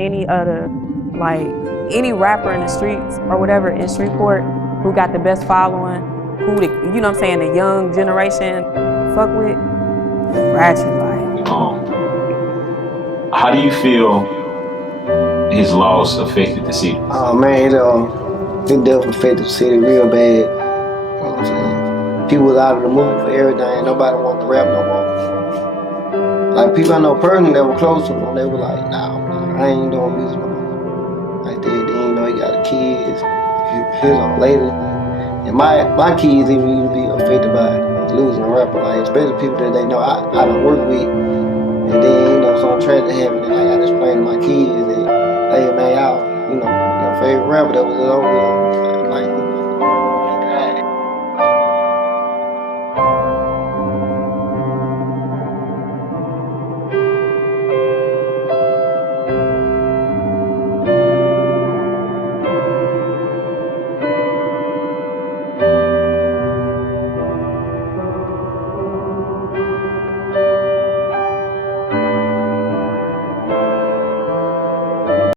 any other, like, any rapper in the streets or whatever in Shreveport who got the best following, who the, you know what I'm saying, the young generation fuck with, Ratchet, like. How do you feel his loss affected the city? Oh man, it definitely affected the city real bad. You know what I'm saying? People was out of the mood for everything. Nobody wanted to rap no more. Like people I know personally that were close to him, they were like, nah, I ain't doing music no more. Like that. Then you know he got kids, his old lady. And my kids even used to be affected by losing a rapper, like especially people that they know I don't work with. And then, you know, something tragic happened, and like I just explained to my kids that, hey man, y'all, you know, your favorite rapper that was just over here,